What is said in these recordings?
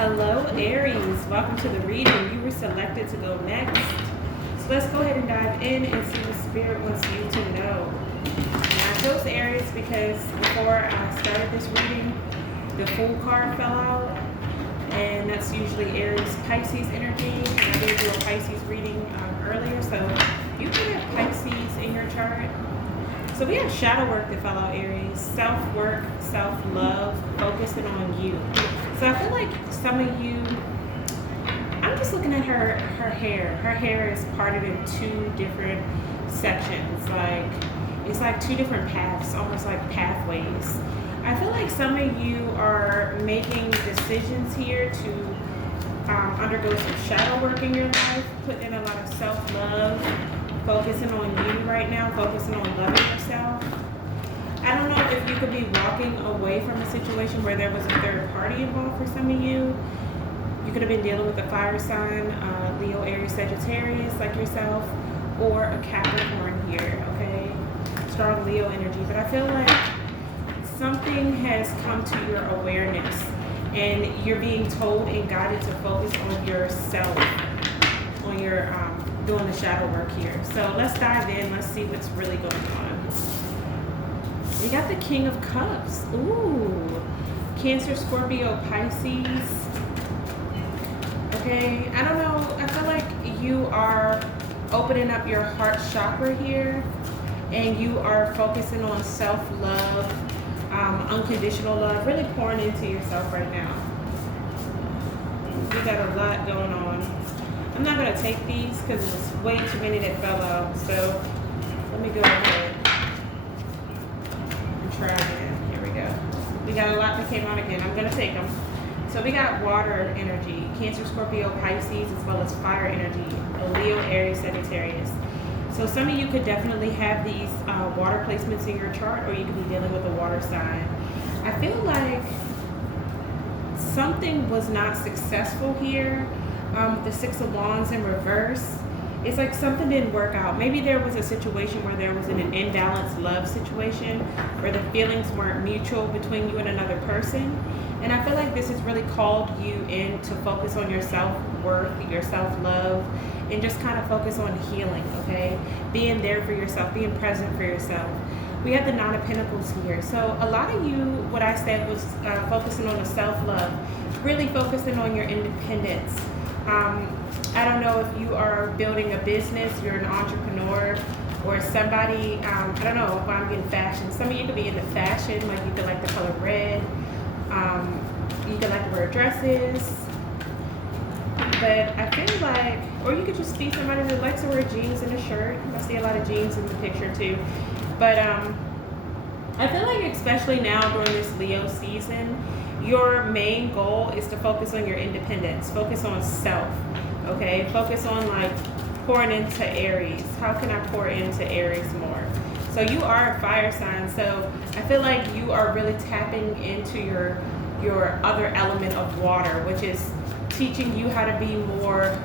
Hello, Aries. Welcome to the reading. You were selected to go next. So let's go ahead and dive in and see what Spirit wants you to know. Now, I chose Aries because before I started this reading, the Fool card fell out. And that's usually Aries Pisces energy. I did do a Pisces reading earlier, so you could have Pisces in your chart. So we have shadow work that fell out, Aries. Self-work, self-love, focusing on you. So I feel like some of you, I'm just looking at her hair. Her hair is parted in two different sections. It's like two different paths, almost like pathways. I feel like some of you are making decisions here to undergo some shadow work in your life, putting in a lot of self-love, focusing on you right now, focusing on loving yourself. I don't know if you could be walking away from a situation where there was a third party involved for some of you. You could have been dealing with a fire sign, Leo, Aries, Sagittarius like yourself, or a Capricorn here, okay? Strong Leo energy. But I feel like something has come to your awareness and you're being told and guided to focus on yourself, on your doing the shadow work here. So let's dive in. Let's see what's really going on. We got the King of Cups. Ooh. Cancer, Scorpio, Pisces. Okay, I don't know. I feel like you are opening up your heart chakra here and you are focusing on self-love, unconditional love, really pouring into yourself right now. We got a lot going on. I'm not going to take these because there's way too many that fell out. So let me go ahead and try again. Here we go. We got a lot that came out again. I'm going to take them. So we got water energy, Cancer, Scorpio, Pisces, as well as fire energy, Leo, Aries, Sagittarius. So some of you could definitely have these water placements in your chart, or you could be dealing with a water sign. I feel like something was not successful here. The Six of Wands in reverse. It's like something didn't work out. Maybe there was a situation where there was an imbalanced love situation where the feelings weren't mutual between you and another person. And I feel like this has really called you in to focus on your self-worth, your self-love, and just kind of focus on healing, okay? Being there for yourself, being present for yourself. We have the Nine of Pentacles here. So a lot of you, what I said was focusing on the self-love, really focusing on your independence. I don't know if you are building a business, you're an entrepreneur, or somebody, I don't know if I'm getting fashion. Some of you could be into fashion, like you could like the color red. You could like to wear dresses. But I feel like, or you could just be somebody that likes to wear jeans and a shirt. I see a lot of jeans in the picture too. But I feel like especially now during this Leo season, your main goal is to focus on your independence, focus on self, okay? Focus on like pouring into Aries. How can I pour into Aries more? So you are a fire sign, so I feel like you are really tapping into your other element of water, which is teaching you how to be more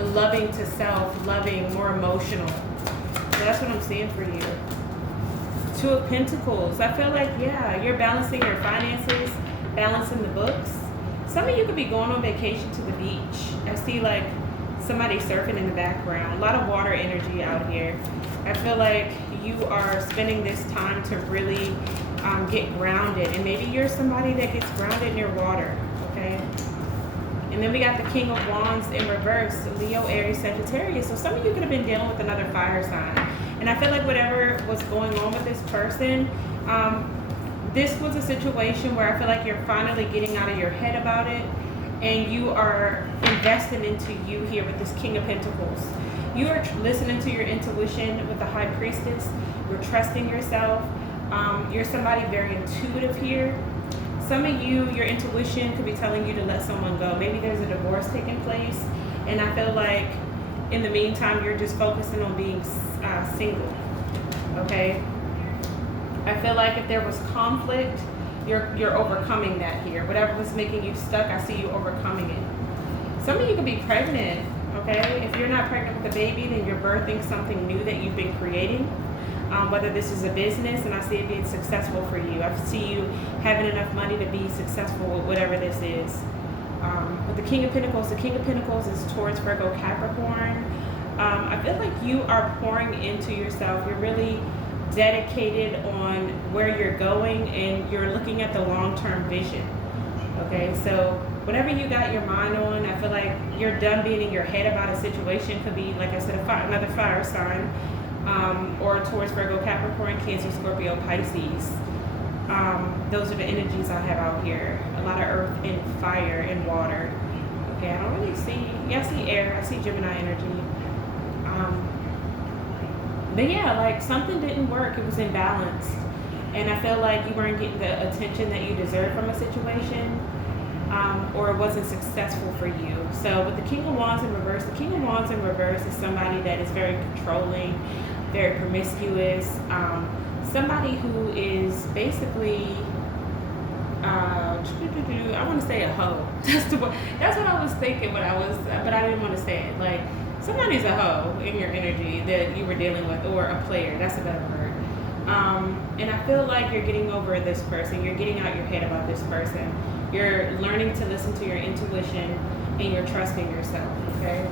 loving to self, loving, more emotional. So that's what I'm seeing for you. Two of Pentacles. I feel like, yeah, you're balancing your finances, balancing the books. Some of you could be going on vacation to the beach. I see like somebody surfing in the background. A lot of water energy out here. I feel like you are spending this time to really get grounded. And maybe you're somebody that gets grounded near water, okay? And then we got the King of Wands in reverse, Leo, Aries, Sagittarius. So some of you could have been dealing with another fire sign. And I feel like whatever was going on with this person, this was a situation where I feel like you're finally getting out of your head about it. And you are investing into you here with this King of Pentacles. You are listening to your intuition with the High Priestess. You're trusting yourself. You're somebody very intuitive here. Some of you, your intuition could be telling you to let someone go. Maybe there's a divorce taking place. And I feel like in the meantime, you're just focusing on being single. Okay? I feel like if there was conflict, you're overcoming that here. Whatever was making you stuck, I see you overcoming it. Some of you could be pregnant. Okay, if you're not pregnant with a baby, then you're birthing something new that you've been creating. whether this is a business, and I see it being successful for you. I see you having enough money to be successful with whatever this is. With the King of Pentacles is Taurus, Virgo, Capricorn. I feel like you are pouring into yourself. You're really dedicated on where you're going, and you're looking at the long-term vision. Okay, so whatever you got your mind on, I feel like you're done being in your head about a situation. Could be, like I said, another fire sign, or Taurus, Virgo, Capricorn, Cancer, Scorpio, Pisces. Those are the energies I have out here. A lot of earth and fire and water. Okay, I don't really see, I see air, I see Gemini energy. But yeah, like something didn't work, it was imbalanced. And I feel like you weren't getting the attention that you deserve from a situation, or it wasn't successful for you. So with the King of Wands in reverse, the King of Wands in reverse is somebody that is very controlling, very promiscuous, somebody who is basically, I want to say a hoe. That's what I was thinking but I didn't want to say it. Like, somebody's a hoe in your energy that you were dealing with, or a player. That's a better word. And I feel like you're getting over this person. You're getting out your head about this person. You're learning to listen to your intuition, and you're trusting yourself, okay?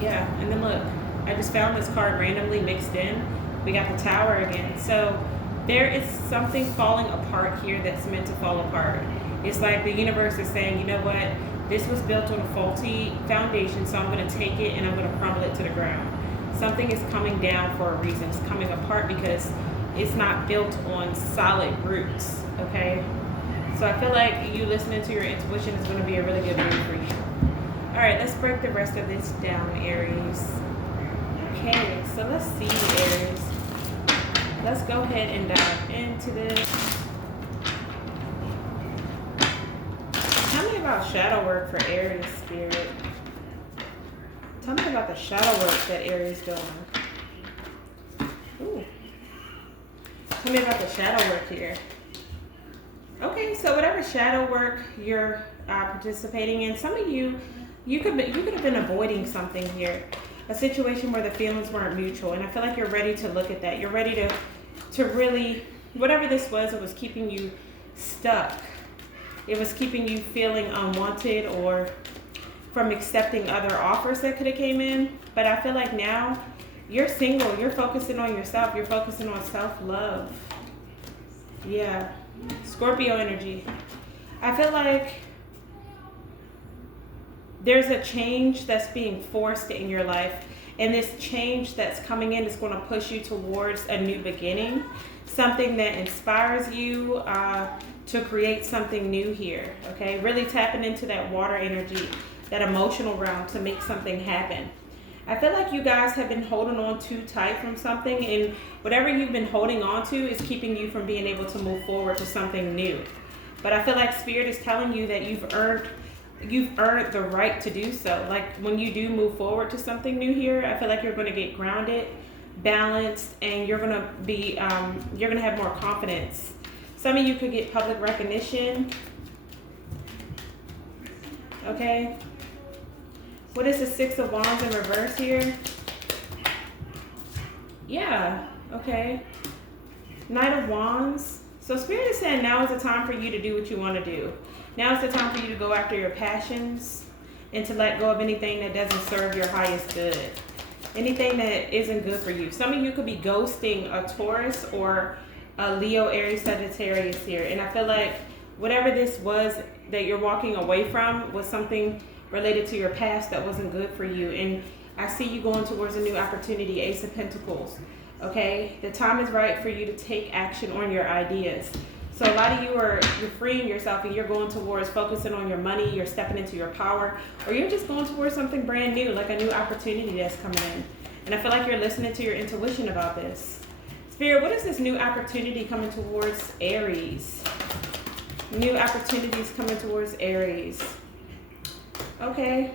Yeah, and then look, I just found this card randomly mixed in. We got the Tower again. So there is something falling apart here that's meant to fall apart. It's like the universe is saying, you know what? This was built on a faulty foundation, so I'm going to take it and I'm going to crumble it to the ground. Something is coming down for a reason. It's coming apart because it's not built on solid roots, okay? So I feel like you listening to your intuition is going to be a really good move for you. All right, let's break the rest of this down, Aries. Okay, so let's see, Aries. Let's go ahead and dive into this. Tell me about shadow work for Aries, Spirit. Tell me about the shadow work that Aries doing. Ooh. Tell me about the shadow work here. Okay, so whatever shadow work you're participating in, some of you could have been avoiding something here, a situation where the feelings weren't mutual, and I feel like you're ready to look at that. You're ready to really, whatever this was, it was keeping you stuck. It was keeping you feeling unwanted, or from accepting other offers that could have came in. But I feel like now you're single. You're focusing on yourself. You're focusing on self-love. Yeah. Scorpio energy. I feel like there's a change that's being forced in your life. And this change that's coming in is going to push you towards a new beginning. Something that inspires you to create something new here. Okay? Really tapping into that water energy, that emotional realm, to make something happen. I feel like you guys have been holding on too tight from something, and whatever you've been holding on to is keeping you from being able to move forward to something new. But I feel like Spirit is telling you that you've earned the right to do so. Like, when you do move forward to something new here, I feel like you're going to get grounded, balanced, and you're going to be you're going to have more confidence. Some of you could get public recognition. Okay. What is the Six of Wands in reverse here? Yeah, okay. Knight of Wands. So Spirit is saying now is the time for you to do what you want to do. Now is the time for you to go after your passions and to let go of anything that doesn't serve your highest good. Anything that isn't good for you. Some of you could be ghosting a Taurus or a Leo, Aries, Sagittarius here. And I feel like whatever this was that you're walking away from was something related to your past that wasn't good for you. And I see you going towards a new opportunity, Ace of Pentacles. Okay, the time is right for you to take action on your ideas. So a lot of you you're freeing yourself, and you're going towards focusing on your money, you're stepping into your power, or you're just going towards something brand new, like a new opportunity that's coming in. And I feel like you're listening to your intuition about this. Spirit, what is this new opportunity coming towards Aries? New opportunities coming towards Aries. Okay,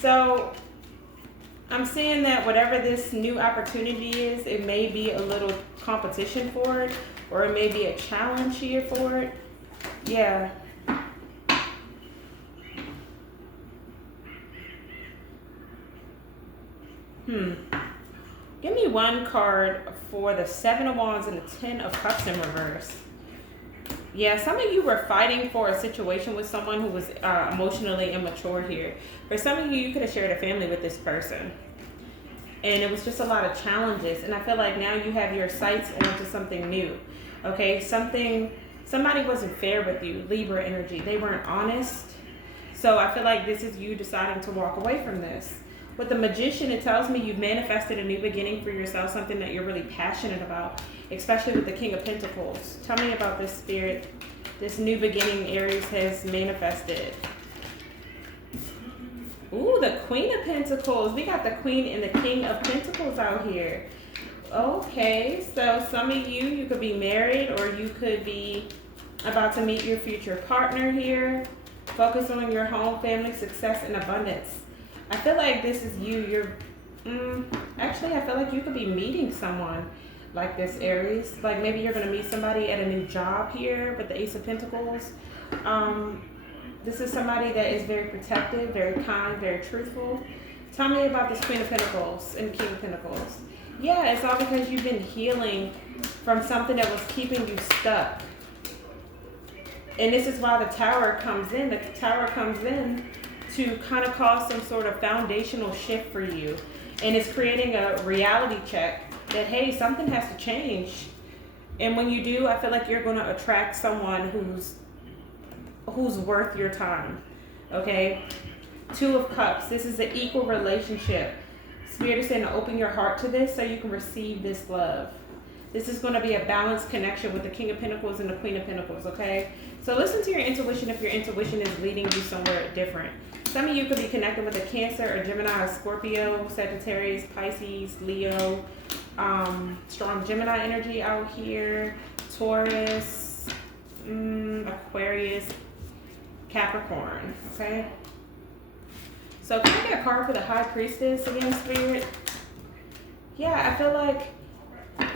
so I'm seeing that whatever this new opportunity is, it may be a little competition for it, or it may be a challenge here for it. Yeah. Give me one card for the Seven of Wands and the Ten of Cups in reverse. Yeah, some of you were fighting for a situation with someone who was emotionally immature here. For some of you, you could have shared a family with this person. And it was just a lot of challenges. And I feel like now you have your sights onto something new. Okay, somebody wasn't fair with you, Libra energy. They weren't honest. So I feel like this is you deciding to walk away from this. With the Magician, it tells me you've manifested a new beginning for yourself, something that you're really passionate about, especially with the King of Pentacles. Tell me about this, Spirit. This new beginning Aries has manifested. Ooh, the Queen of Pentacles. We got the Queen and the King of Pentacles out here. Okay, so some of you could be married, or you could be about to meet your future partner here. Focus on your home, family, success, and abundance. I feel like this is you. Actually, I feel like you could be meeting someone like this, Aries. Like maybe you're going to meet somebody at a new job here with the Ace of Pentacles. This is somebody that is very protective, very kind, very truthful. Tell me about this Queen of Pentacles and King of Pentacles. Yeah, it's all because you've been healing from something that was keeping you stuck. And this is why the Tower comes in. The Tower comes in to kind of cause some sort of foundational shift for you. And it's creating a reality check that, hey, something has to change. And when you do, I feel like you're going to attract someone who's worth your time. Okay? Two of Cups. This is an equal relationship. Spirit is saying to open your heart to this so you can receive this love. This is going to be a balanced connection with the King of Pentacles and the Queen of Pentacles, okay? So listen to your intuition if your intuition is leading you somewhere different. Some of you could be connected with a Cancer, or Gemini, or Scorpio, Sagittarius, Pisces, Leo, strong Gemini energy out here, Taurus, Aquarius, Capricorn, okay? So can I get a card for the High Priestess again, Spirit? Yeah, I feel like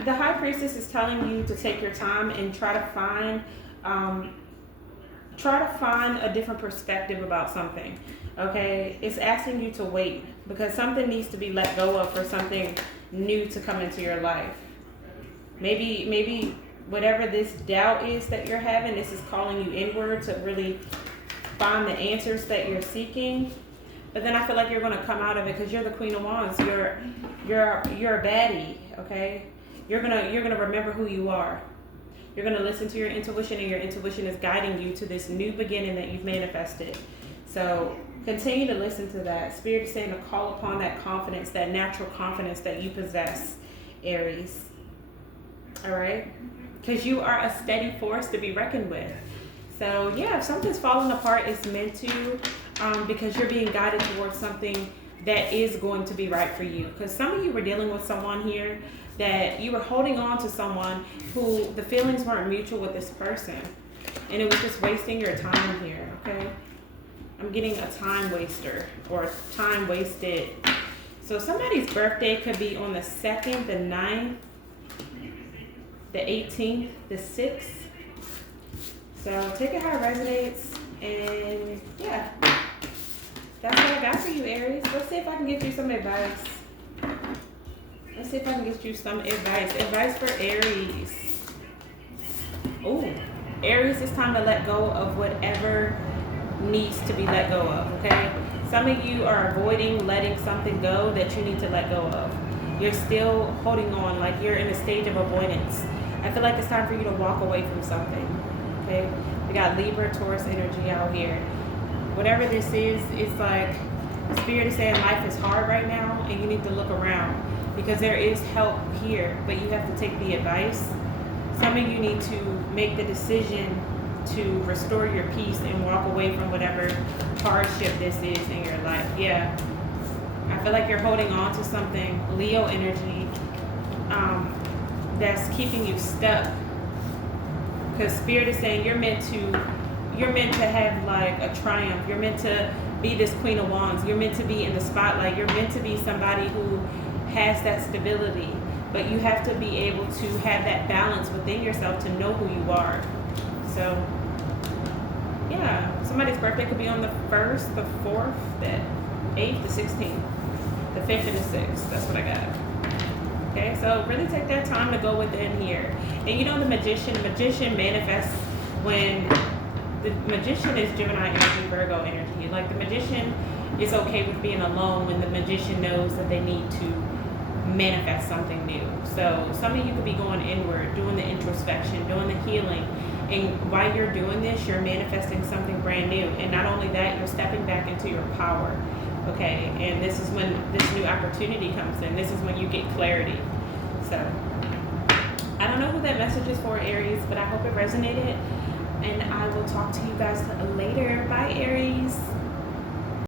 the High Priestess is telling you to take your time and try to find a different perspective about something. Okay, it's asking you to wait because something needs to be let go of for something new to come into your life. Maybe whatever this doubt is that you're having, this is calling you inward to really find the answers that you're seeking. But then I feel like you're going to come out of it because you're the Queen of Wands. You're a baddie. Okay, you're gonna remember who you are. You're gonna listen to your intuition, and your intuition is guiding you to this new beginning that you've manifested. So continue to listen to that. Spirit is saying to call upon that confidence, that natural confidence that you possess, Aries. All right, because you are a steady force to be reckoned with. So yeah, if something's falling apart, it's meant to, because you're being guided towards something that is going to be right for you. Because some of you were dealing with someone here that you were holding on to someone who the feelings weren't mutual with this person. And it was just wasting your time here, okay? I'm getting a time waster or time wasted. So somebody's birthday could be on the 2nd, the 9th, the 18th, the 6th. So take it how it resonates. And yeah, that's what I got for you, Aries. Let's see if I can get you some advice. Let's see if I can get you some advice. Advice for Aries. Oh, Aries, it's time to let go of whatever needs to be let go of, okay? Some of you are avoiding letting something go that you need to let go of. You're still holding on, like you're in a stage of avoidance. I feel like it's time for you to walk away from something, okay? We got Libra, Taurus energy out here. Whatever this is, it's like Spirit is saying life is hard right now and you need to look around because there is help here, but you have to take the advice. Some of you need to make the decision to restore your peace and walk away from whatever hardship this is in your life. Yeah, I feel like you're holding on to something, Leo energy, that's keeping you stuck. Because Spirit is saying you're meant to have like a triumph. You're meant to be this Queen of Wands. You're meant to be in the spotlight. You're meant to be somebody who has that stability. But you have to be able to have that balance within yourself to know who you are. So, yeah, somebody's birthday could be on the 1st, the 4th, the 8th, the 16th, the 5th, and the 6th. That's what I got. Okay, so really take that time to go within here. And you know the magician manifests when the magician is Gemini energy, Virgo energy. Like the magician is okay with being alone when the magician knows that they need to manifest something new. So some of you could be going inward, doing the introspection, doing the healing. And while you're doing this, you're manifesting something brand new. And not only that, you're stepping back into your power. Okay, and this is when this new opportunity comes in. This is when you get clarity. So I don't know who that message is for, Aries, but I hope it resonated. And I will talk to you guys later. Bye, Aries.